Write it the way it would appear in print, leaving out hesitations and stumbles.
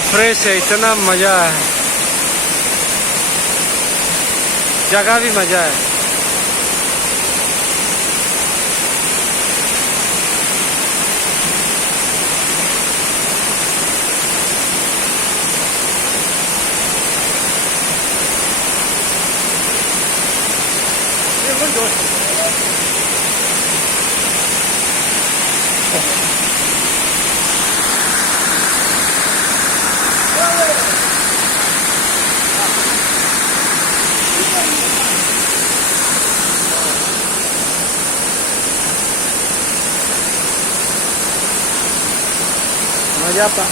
फ्रेश है, इतना मजा है, जगह भी मजा है। मजा पा